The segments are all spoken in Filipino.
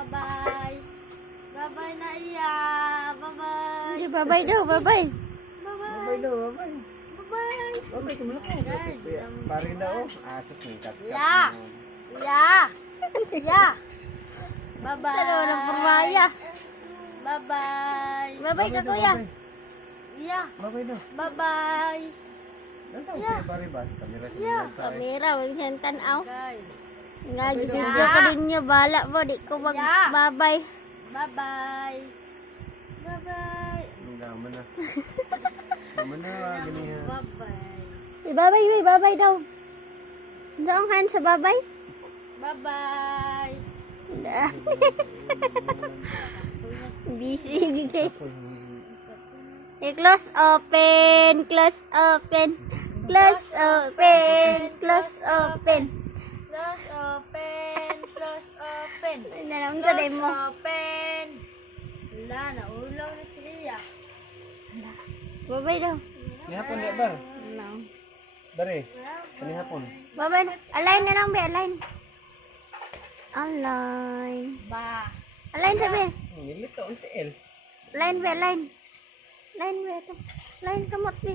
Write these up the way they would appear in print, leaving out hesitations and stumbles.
Bye-bye. Bye-bye na iya. Bye-bye. Sige, bye-bye daw, bye-bye. Bye-bye. Babay daw, babay. Bye-bye. Babay, tumulak mo. Parin daw, asos ng kat-kat. Ya. Ya. Ya. Bye-bye. Salo ng pamaya. Bye-bye. Bye-bye ka, kuya. Ya. Babay daw. Bye-bye. Nantaw Ya. siya pare ba? Kamera siya. Ya. Kamera, huwag siyang tanaw. Guys. Nga, video ko din niya. Bala mo, di ko mag-bye. Bye-bye. Bye-bye. Ang gaman na. Gaman na, ganyan. Bye-bye. Bye-bye, bye-bye daw. Daong hand sa bye-bye. Bye-bye. Busy, guys. Close, open, close, open. Close, open, close, open. Close open. Close open. Ano naman ko din mo? Open. Wala na. Ulaw na si Lia. Bye-bye daw. Nihapon niya, bar. No. Bare, kanihapon. Bye-bye na. Align na lang, be. Align. Align. Ba. Align, sabi. Nilit ka, unti-el. Align, be. Align. Align, be. Ito. Align kamot, be.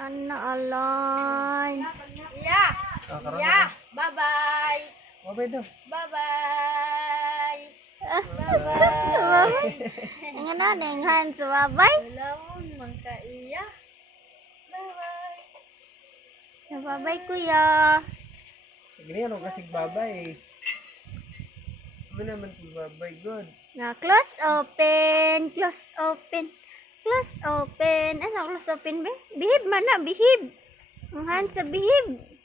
Ano, align. Lia. Karon Lia. Bye-bye. Babay daw. Bye-bye. Bye-bye. Ang ano, ang hand sa bye-bye. Wala mo man ka iya. Bye-bye. Bye-bye, kuya. Ganyan ako kasig babay. Ano naman ito babay, good. Na, close, open. Close, open. Close, open. Ano, close, open, be? Behave man na, behave. Ang hand sa behave.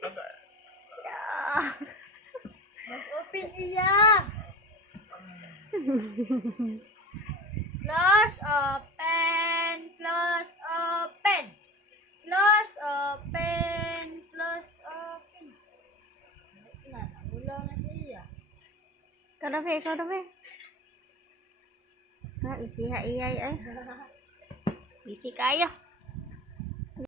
Yeah. Mas open iya. Close open. Close open. Close open. Close open. Na, ulang na siya. Karabe, karabe. Ha, isi ha, iyay, ay. Isi kayo.